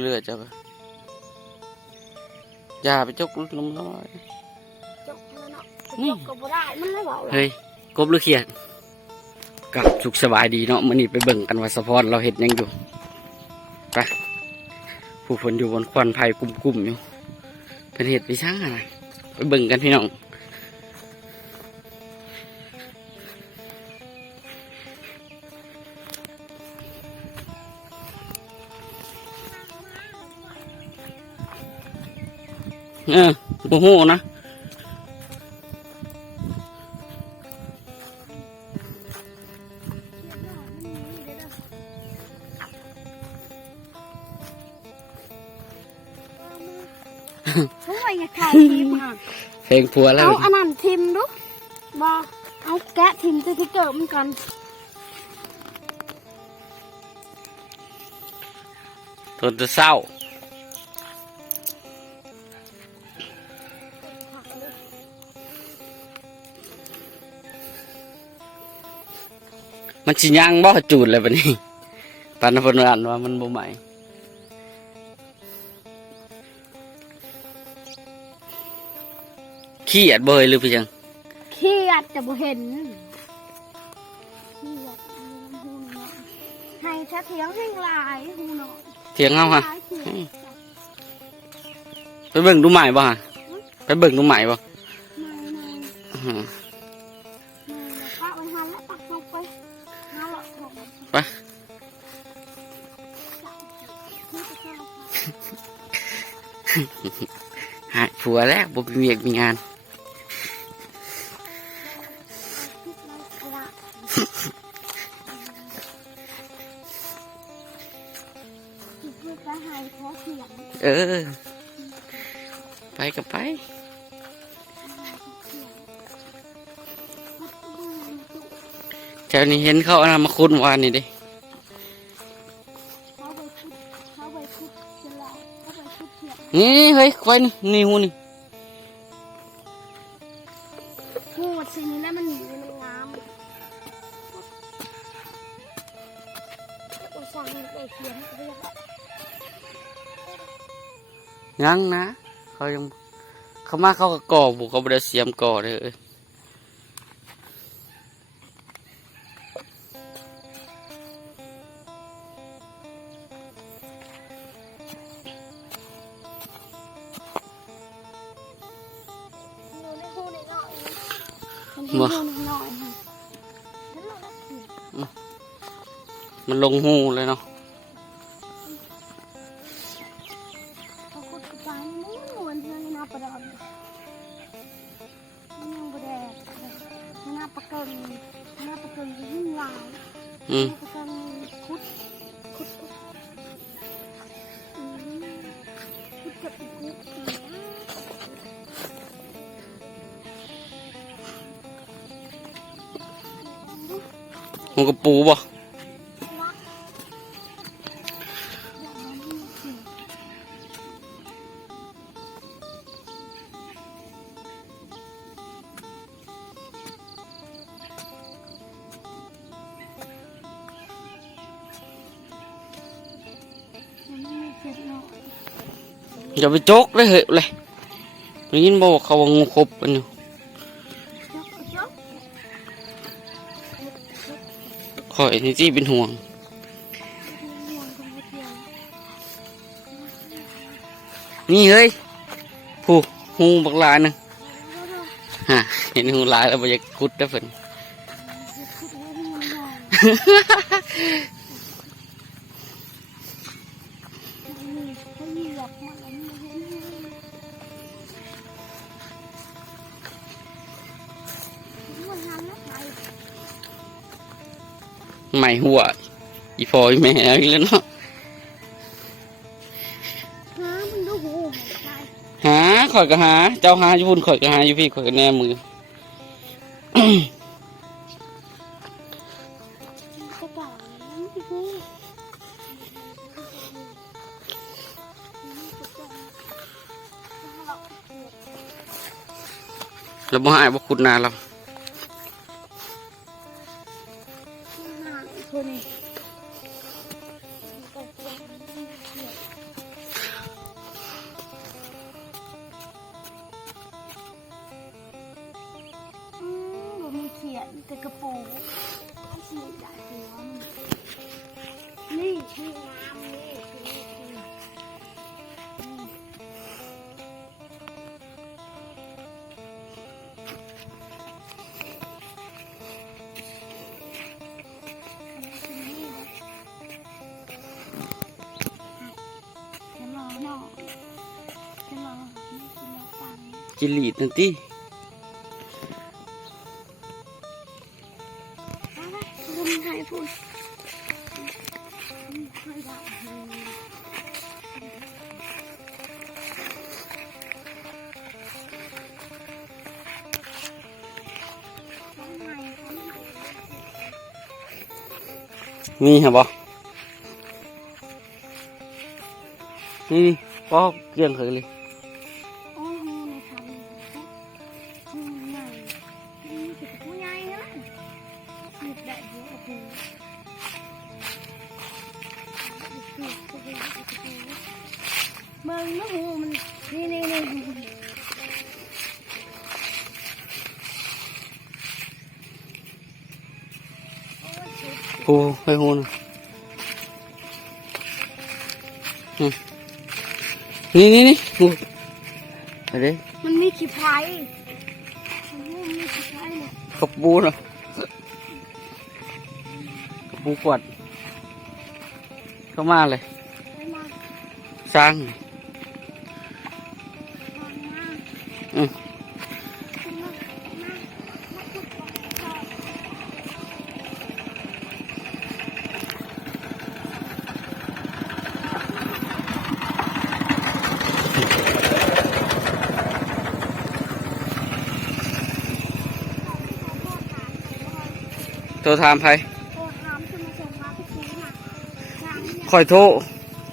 เรือจะไปอย่าไปจกลมน้อยจกเลยเนาะนี่จกก็บ่ได้มันเลยเบาเลยเฮ้ยกบหรือเขียดกับสุขสบายดีเนาะมื้อนี้ไปเบิ่งกันว่าสะพอนเราเห็ดหยังอยู่ไปผู้คนอยู่บนควันไผ่กลุ่มๆอยู่เป็นเห็ดไปช่างอะไรไปเบิ่งกันพี่น้อง เออโอ้โหนะช่วยอย่าถ่ายทิมอะเพลงผัวแล้ว เอาอันนั้นทิมดูบ่เอาแกะทิมจะที่เกิดมันกันทนจะเศร้า มันชิยังบ่จูดเลยปะนี่ปานนพนอันว่ามันบ่ใหม่ขี้อัดบ่เฮยหรือเปล่าเครียดแต่บ่เห็นเครียดหูเนาะให้ถ้าเถียงให้หลายหูเนาะเถียงเฮาฮะหลายเถียงไปเบิ่งดูใหม่บ่ฮะไปเบิ่งดูใหม่บ่ หายผัวแล้วบ่มีเวียกมีงานเออ ไปกับไปแถวนี้เห็นเขาเอามาคุ้นวานนี่เดิ นี่เฮ้ยควายนี่นี่หูนี่งูมันสีนี้แล้วมันหนีมันงามตัวสั่งไปเขียนเรียกว่ายังนะ เขายังเขามาเขาก็ก่อบุกเขาบไดเสียมก่อเลย มันงูในหน่อยค่ะแล้วเราก็เขียนมันลงหูเลยเนาะ อย่าไปโจกเลยเหอะเลยได้ยินบอกเขาว่างูคบกันอยู่คอยนี่จี้เป็นห่วงนี่เฮ้ยผู้หูบักลายหนึงฮะเห็นหูลายแล้วบ่อยากกุดได้อเพิ่น ใหม่หัว อีพออีแม่เอาอีกแล้วเนาะหาข่อยก็หา เจ้าหาอยู่พุ่นข่อยก็หาอยู่พี่ข่อยก็แน่มือแล้วบ่หายบ่ขุดนาเรา กระปูสีดาหัวมันนี่ชื่อน้ำนี่คือคือนี่จะรอหน่อจะรอนี่จะรอตังค์จิลีดนั่นติ มีฮะบ่นี่ปอกเกลี้ยงเคยเลยโอ้โหในคำนี้ผู้ใหญ่นี่คือผู้ใหญ่นะหยุดได้หัวกับหูเบิ่งนะหูมันนี่นี่นี่โอ้ไปหูนะอืมนี่นี่นี่หูไปเด้มันมีขี้ไผ่มันมีขี้ไผ่เนี่ยกระปูเนาะกระปูกวาดเข้ามาเลยไปมาสร้าง ตัวถามไผโทรถามขึ้นมาส่งมาไปซื้อมาทางเนี่ยคอยโทร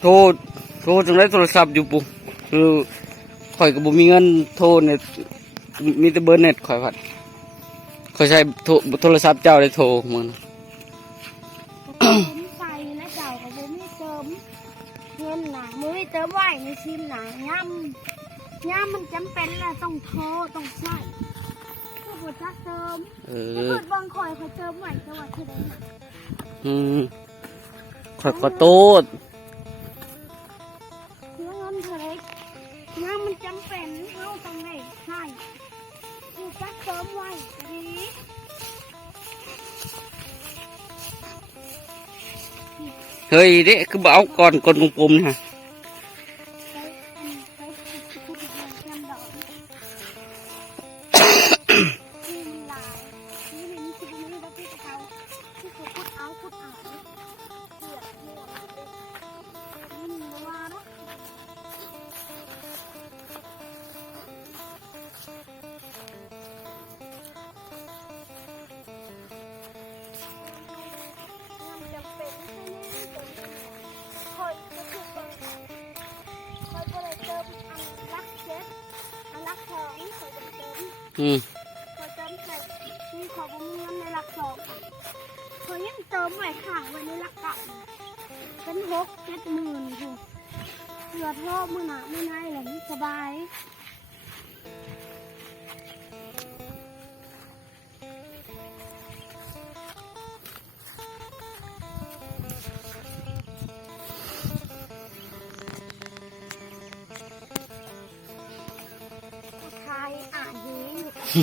โทรโทรจังไรโทรศัพท์อยู่ปุ๊คือคอยก็บ่มีเงินโทรเน็ตมีแต่เบอร์เน็ตคอยพัดคอยใช้โทรโทรศัพท์เจ้าได้โทรมึงเติมใส่และเจ้าก็บ่มีเติมเงินหนามือเติมไว้ในซิมหนาย่ำย่ำมันจำเป็นแหละต้องโทรต้องใช้ เพื่อบ่จักเติมเอถ้าอเกิดบางคอยเขาเติมไว้จังหวัดที่ใดอืมคอยก็โตดเพื่อเงินเท่าไรย่ำมันจำเป็นเราต้องได้ใช้คือจักเติมไว้ก็ดีเฮ้ยเด็กคือบ่เอาก่อนก่อนกลมๆนี่ฮะ อืมพอเติมใส่มีขอบุญเงินในหลักสองพอยังเติมไว้ข้างไว้ในหลักเก่าเป็นหกเจ็ดหมื่นอยู่เหลือท่อมือหนาไม่ง่ายเลยสบาย ก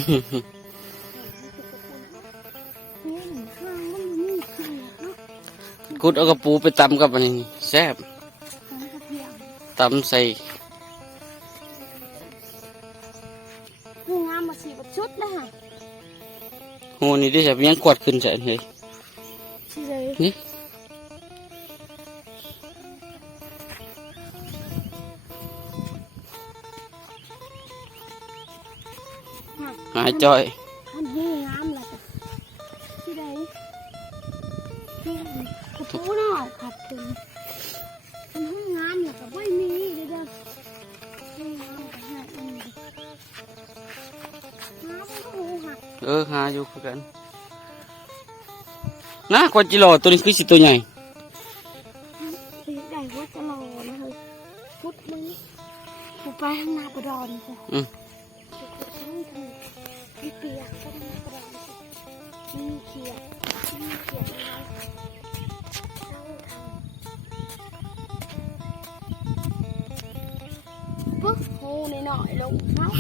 ุดเอากระปูไปตำกับอันนี้แซ่บน้ำกระเทียมตำใส่กูงามมาสีบัดชุดนะฮะหูนี่ได้จะยังกวาดขึ้นใส่อันเลยสีเลยนี่ายจ้อยอันนี้งามเลยสีเลยนี่กระปูน่ะขัดถึงมันห้องงามเลยกับไม่มีเด้อเด้อนี่งามกับหาอันนี้งามก็หูหักเออหาอยู่คือกันนะกวาดจิโร่ตัวนี้คือสิตัวใหญ่สีใหญ่ว่าจะรอนะเฮ้ยพุดมึงกูไปข้างหน้าประดอนจ้ะอืมกูไปข้างหน้าเปียกก็ต้องมาประดอนสิมีเขียดมีเขียดอะไรปุ๊บหูในหน่อยลงเนาะ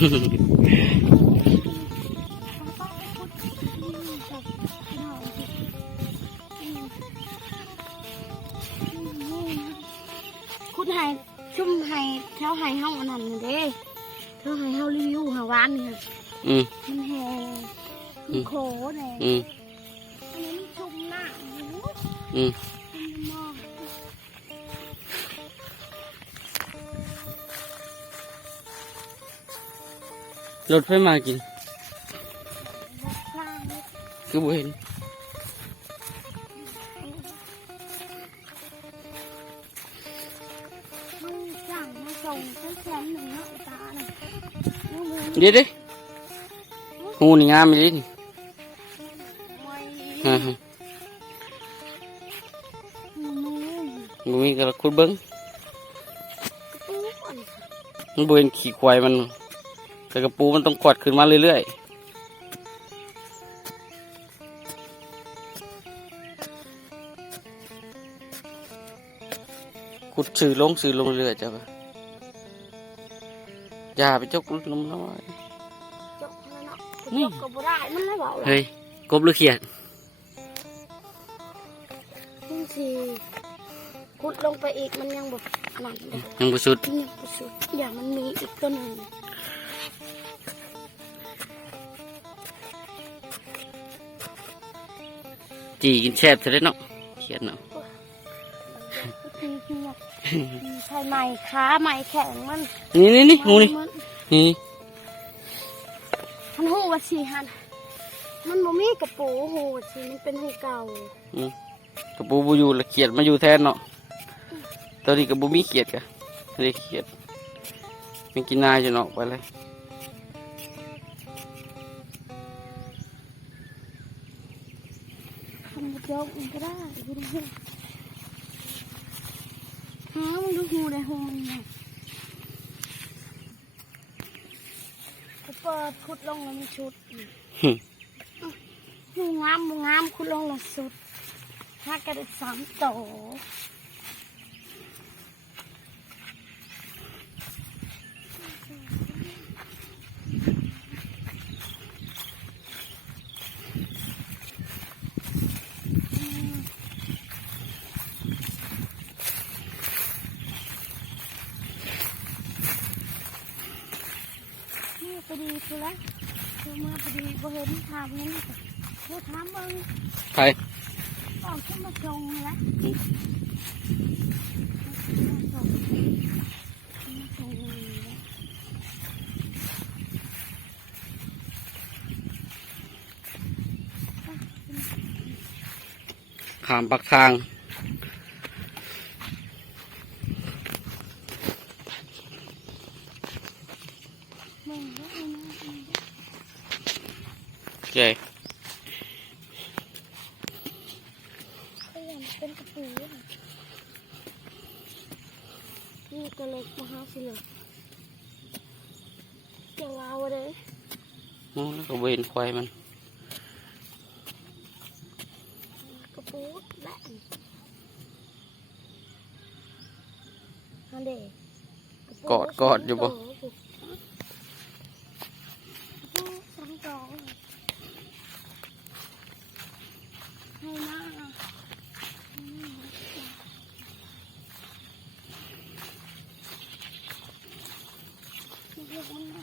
คุณไห้ชุ่มไห้เท้าไห้ห้องอันนั้นเด้เท้าไห้เฮารีวิวหาวานเนี่ยอืม รถไฟมากินข้างนี้คือบ่เห็นมันสั่งมาส่งฉัน แสนหนึ่งเนาะตาเนี่ยมือมือเดี๋ยวเด้หูนี่งามอีหลีนี่ไว้ฮะฮะมือมือบ่มีกระคุดเบิ่งปูก่อนมันบ่เห็นขี้ควายมันแต่กระปูมันต้องกวาดขึ้นมาเรื่อยๆขุดชื่อลงชื่อลงเรื่อยๆจ้ะปะอย่าไปจกลงน้อยจกแล้วเนาะนี่จกก็บ่ได้มันเลยบอกเลยเฮ้ยกบหรือเขียดบางทีขุดลงไปอีกมันยังบอกอันนั้นเลยยังบ่สุดมันยังบ่สุดอย่างมันมีอีกตัวหนึ่ง จีกินแซ่บซะได้เนาะเขียดเนาะทีเหียบใช่ไหมขาไหมแข็งมัน นี่นี่นี่หูนี่มันนี่นี่มันหูว่าสีหันมันบ่มีกระปูหูว่าสีมันเป็นหูเก่าอืมกระปูบ่อยู่ละเขียดมาอยู่แทนเนาะตอนนี้กระปูมีเขียดกะเลยเขียดมีกินนายจะเนาะไปเลย ทำกระจกก็ได้ดูดิหามึงดูหูในหูมันเนี่ยกูเปิดขุดลงแล้วมันชุดหึหูงามหูงามขุดลงแล้วสุดถ้ากระได้สามโต นี่พอดีคือละคือมาพอดีบ่เห็นทางนั้นกูถามมึงใครออกขึ้นมาชงละอืมมาส่งมาส่งละขามปักทาง มึงก็เอามาเอามา ใหญ่ ก็ยังเป็นกระปูอะ นี่ตัวเล็กมาหาสิเลยจะวาวเลยมองแล้วก็บ่เห็นควายมันกระปูและอันเดระปูกอดกอดอยู่บ่ กระปูสองตัวให้มาเ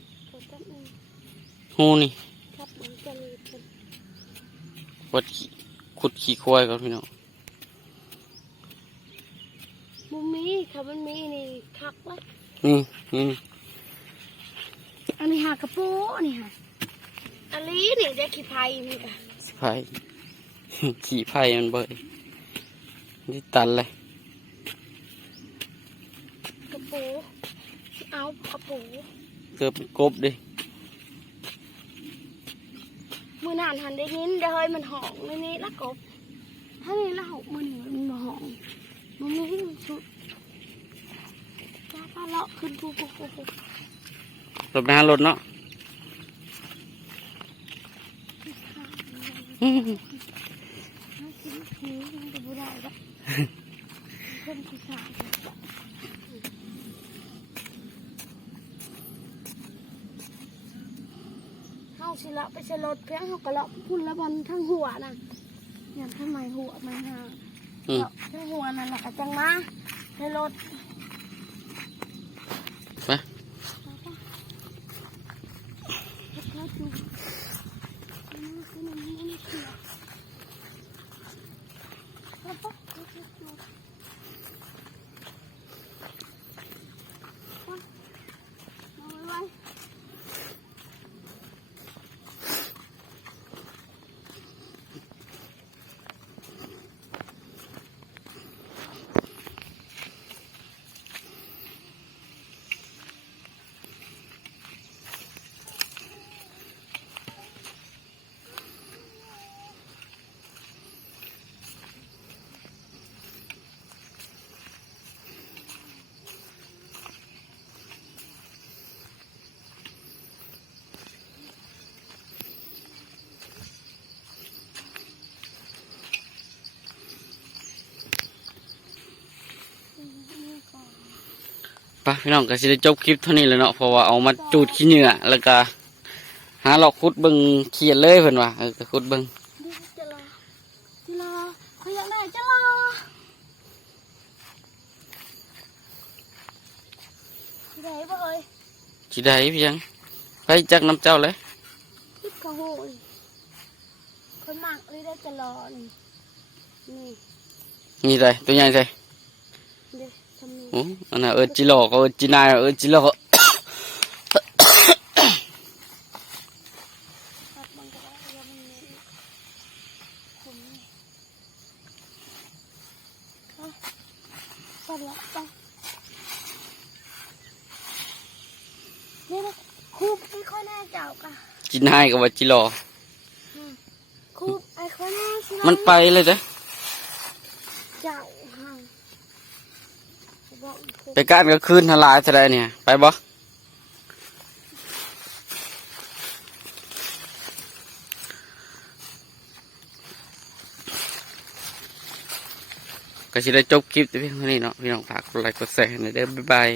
หูนี่ครับมันจะมีเป็นวัดขี้ขุดขี้ควายก่อนพี่น้องมุมมีค่ะมันมีนี่คักวะนี่นี่นี่อันนี้หากระปูนี่ค่ะอันนี้นี่ได้ขี้ไผ่นี่ค่ะสิพายขี่ไผ่มันเบยนี่ตันเลยกระปูเอากระปูเกือบกบดิ มือนานหันได้ยินเดี๋ยวเฮ้ยมันหองในนี้ละกบถ้านี่ละหกมันมันมาหองมันไม่ให้มันสุดจ้าปลาเลาะขึ้นปูปูปูปูรถไปหารถเนาะอื้อหือน่ากินผีมันจะบุได้ละเพิ่มที่สามเฮาสิละ ไปใช้รถเพียงเฮาก็เลาะพุ่นละบอลทั้งหัวน่ะอย่างทำไมหัวมันห่างอืมทั้งหัวนั่นแหละก็จังมาใช้รถไป แล้วจูอันนี้คือมันไม่ได้เขียวแล้วปะแล้วจูจูปะเอาไว้ไว้ ไปพี่น้องก็สิได้จบคลิปเท่านี้แล้วเนาะเพราะว่าเอามาจูดขี้เหงื่อแล้วก็หาหลอกคุดเบิงเขียนเลยเพิ่นว่าเออก็คุดเบิงดิจะรอจะรอเขาอยากได้จะรอที่ไหนบ่เอ้ยสิได้เพียงไปจักน้ำเจ้าเลยคิดกระโหยคนมากเลยได้จะรอนี่นี่นี่ได้ตัวใหญ่ใส่ เด็กทำนี่โอ้อันน่ะเออจิโลก็เออจินายเออจิโลตัดมันก็ได้แล้วมันนี่ผมนี่เอาตัดละไปนี่นะคูบไอ้คนแน่เจ้ากะจินายก็ว่าจิโลคูบไอ้คนแน่สิมันไปเลยเด้อเจ้าห่างบอกคูบ ไปกานก็คืนทลายเท่าไรเนี่ย ไปบ่ก็ชิได้จบคลิปแต่เพียงเท่านี้เนาะพี่น้องฝากกดไลค์กดแชร์หน่อยเด้อบ๊ายบาย